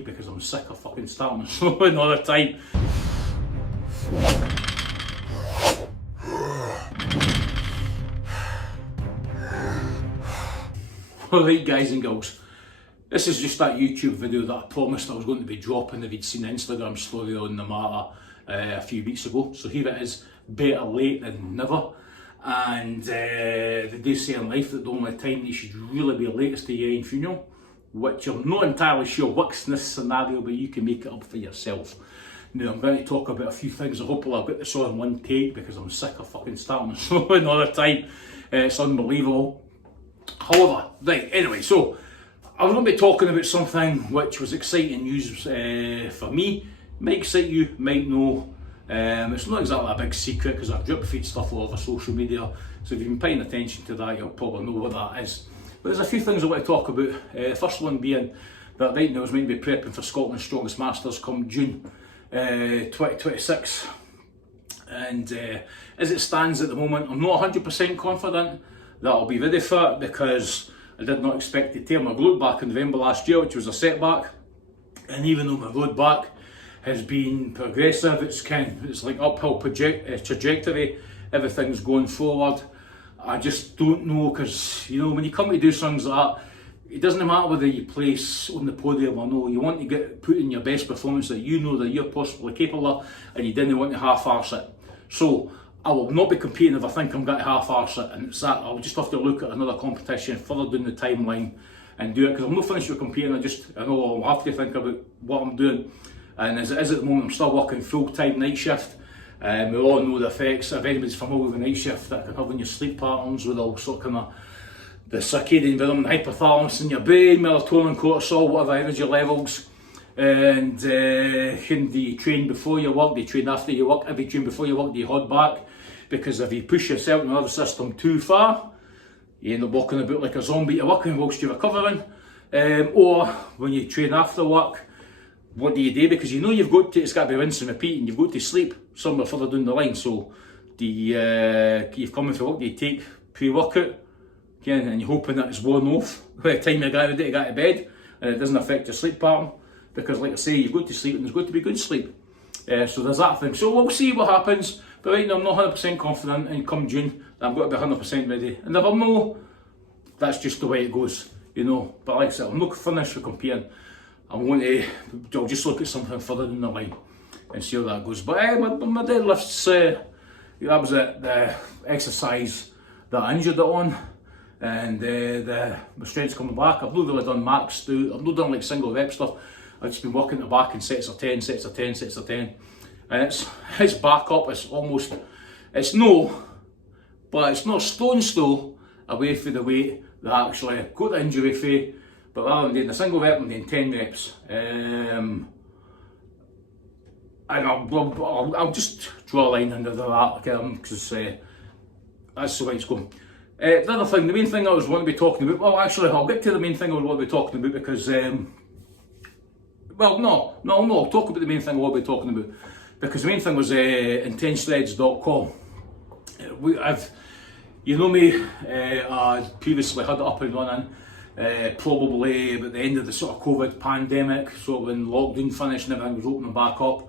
because I'm sick of fucking starting slow another time. Alright guys and girls, this is just that YouTube video that I promised I was going to be dropping if you'd seen the Instagram story on the matter a few weeks ago. So here it is, better late than never. And they do say in life that the only time you should really be late is to your own funeral, which I'm not entirely sure works in this scenario, but you can make it up for yourself. Now I'm going to talk about a few things. I hope I'll get this on one take because I'm sick of fucking starting slow another time. It's unbelievable. However, right, anyway, so I was going to be talking about something which was exciting news for me. Might excite you, might know. It's not exactly a big secret because I've drip feed stuff all over social media, so if you've been paying attention to that, you'll probably know what that is. But there's a few things I want to talk about. First one being that right now I was meant to be prepping for Scotland's Strongest Masters come June 2026. And as it stands at the moment, I'm not 100% confident that I'll be ready for it because I did not expect to tear my glute back in November last year, which was a setback. And even though my road back has been progressive, it's like uphill trajectory, everything's going forward. I just don't know, because you know when you come to do things like that, it doesn't matter whether you place on the podium or no, you want to put in your best performance that you know that you're possibly capable of, and you didn't want to half-arse it. So I will not be competing if I think I'm going to half-arse it, and it's that I'll just have to look at another competition further down the timeline and do it, because I'm not finished with competing. I know I'll have to think about what I'm doing, and as it is at the moment I'm still working full-time night shift. We all know the effects, if anybody's familiar with the night shift, that can have on your sleep patterns with all sort of kind of the circadian rhythm, the hypothalamus in your brain, melatonin, cortisol, whatever energy levels. And can you train before you work, do you train after you work? If you train before you work, do you hold back? Because if you push yourself in the nervous system too far, you end up walking about like a zombie to working whilst you're recovering. Or when you train after work, what do you do? Because you know it's got to be rinse and repeat, and you've got to sleep somewhere further down the line. So do you've come in for work, do you take pre-workout? Again, and you're hoping that it's worn off by the time you're ready to get to bed and it doesn't affect your sleep pattern. Because like I say, you've got to sleep and there's got to be good sleep. So there's that thing. So we'll see what happens. But right now I'm not 100% confident, and come June that I'm going to be 100% ready. And if I'm not, that's just the way it goes, you know. But like I said, I'm not finished with competing. I'll just look at something further down the line and see how that goes. But my deadlifts, that was it, the exercise that I injured it on. And my strength's coming back. I've not really done max, I've not done like single rep stuff. I've just been working the back in sets of 10, sets of 10, sets of 10. And it's back up, it's not stone still away from the weight that I actually got the injury for. But rather than doing a single rep, I'm doing 10 reps. And I'll just draw a line under that, because that's the way it's going. The other thing, the main thing I was want to be talking about, well actually I'll get to the main thing I want to be talking about because, I'll talk about the main thing I want to be talking about, because the main thing was intensethreads.com. You know me, I previously had it up and running, probably at the end of the sort of COVID pandemic, so when lockdown finished and everything was opening back up.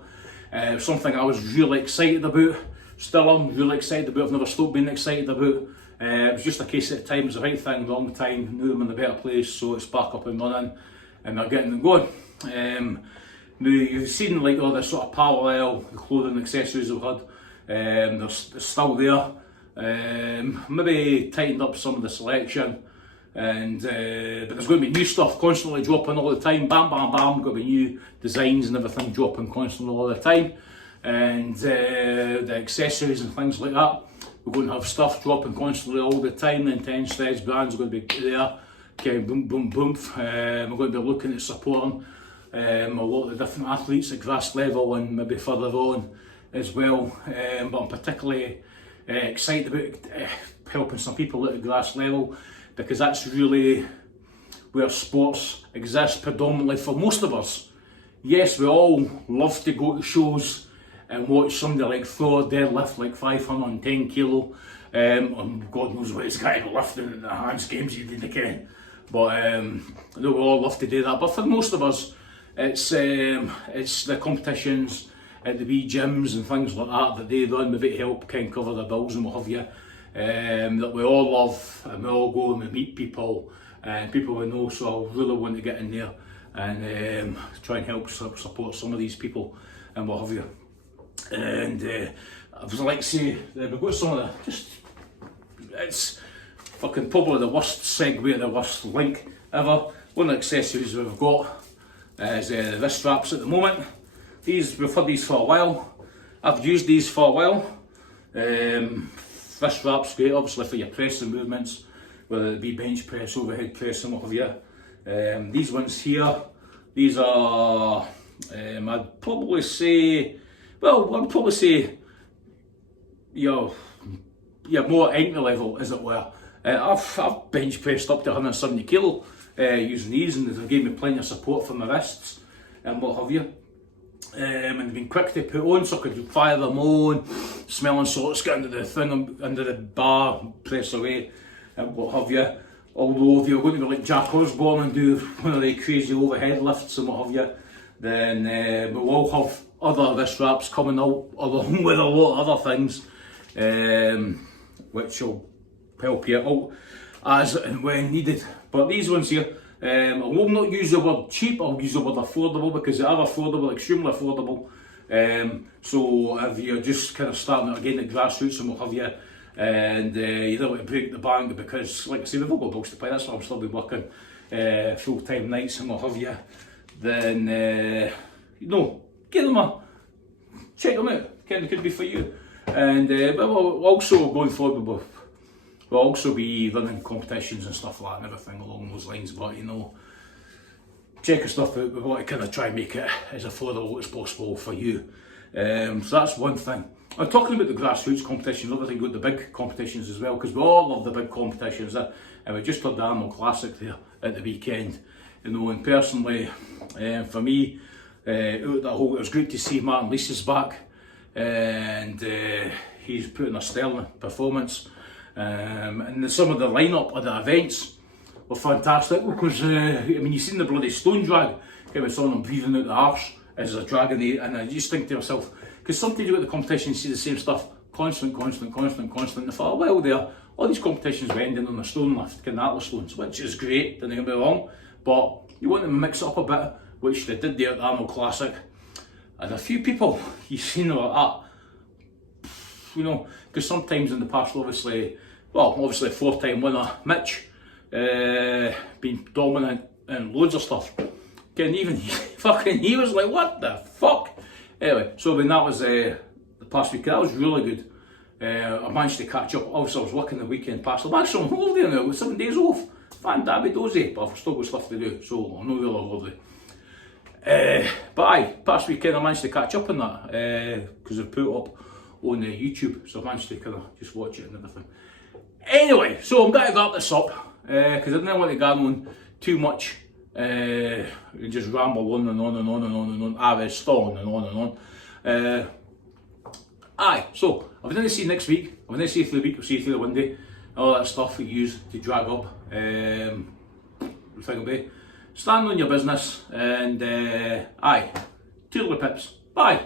Something I was really excited about, still I'm really excited about, I've never stopped being excited about. It was just a case at the time, it was the right thing, wrong time, knew I'm in a better place, so it's back up and running and they're getting them going. Now you've seen like all this sort of parallel, the clothing accessories I've had, they're still there. Maybe tightened up some of the selection, and but there's going to be new stuff constantly dropping all the time, bam bam bam, going to be new designs and everything dropping constantly all the time, and the accessories and things like that. We're going to have stuff dropping constantly all the time. The Intense Threads brand's going to be there. Okay, boom, boom, boom. We're going to be looking at supporting a lot of the different athletes at grass level and maybe further on as well. But I'm particularly excited about helping some people at the grass level, because that's really where sports exist predominantly for most of us. Yes, we all love to go to shows and watch somebody like Thor deadlift like 510 kilo, and God knows what he's got to lifting in the hands games you didn't can. But I know we all love to do that. But for most of us, It's the competitions at the wee gyms and things like that they run with it help kind of cover the bills and what have you. That we all love and we all go and we meet people and people we know, so I really want to get in there and try and help support some of these people and what have you. And I would like to say that we've got some of the, it's fucking probably the worst segue, the worst link ever. One of the accessories we've got is the wrist straps at the moment. We've had these for a while. I've used these for a while. Wrist straps, great obviously for your pressing movements, whether it be bench press, overhead press and what have you. These ones here, these are, I'd probably say, you're more entry level, as it were. I've bench pressed up to 170 kilo using these, and they've given me plenty of support for my wrists and what have you. And they've been quick to put on, so I could fire them on, smelling salts, get into the thing, under the bar, press away and what have you. Although if you're going to be like Jack Osborne and do one of the crazy overhead lifts and what have you, then we will have other wrist wraps coming out along with a lot of other things, which will help you out as and when needed. But these ones here, I will not use the word cheap, I'll use the word affordable, because they are affordable, extremely affordable. So if you're just kind of starting out again at grassroots and what have you, and you don't want to break the bank, because like I say, we've all got bills to pay, that's why I'm still be working full-time nights and what have you, then get them check them out, kind of could be for you. And but we'll also, going forward, we'll also be running competitions and stuff like that and everything along those lines, but check your stuff out. We want to kind of try and make it as affordable as possible for you. So that's one thing. I'm talking about the grassroots competitions, obviously got the big competitions as well, because we all love the big competitions. And we just had the Arnold Classic there at the weekend. And personally, for me, out that whole, it was great to see Martin Leese's back, and he's putting a sterling performance. And some of the lineup of the events were fantastic, because you've seen the bloody stone drag, it was on them breathing out the arse as they're dragging the, and I just think to yourself, because sometimes you go to the competition and see the same stuff constant, and for a while there, all these competitions were ending on a stone lift, kind of Atlas stones, which is great, don't get me wrong, but you want to mix it up a bit, which they did there at the Arnold Classic. And a few people you've seen like that, because sometimes in the past, obviously four-time winner Mitch, been dominant in loads of stuff. And even he was like, what the fuck? Anyway, so when that was the past week, that was really good. I managed to catch up. Obviously I was working the weekend past. I'm actually on holiday now with 7 days off. Fan-dabby dozy, but I've still got stuff to do, so I'm not really on holiday. But past weekend I managed to catch up on that, because I've put it up on YouTube, so I managed to kind of just watch it and everything. Anyway, so I'm going to wrap this up, because I didn't want to go on too much, and just ramble on and on and on and on and on, on and on and on. So I'm going to see you next week, I'm going to see you through the week, I'll see you through the one day, all that stuff we use to drag up, the thing will be, stand on your business, and toodle pips, bye.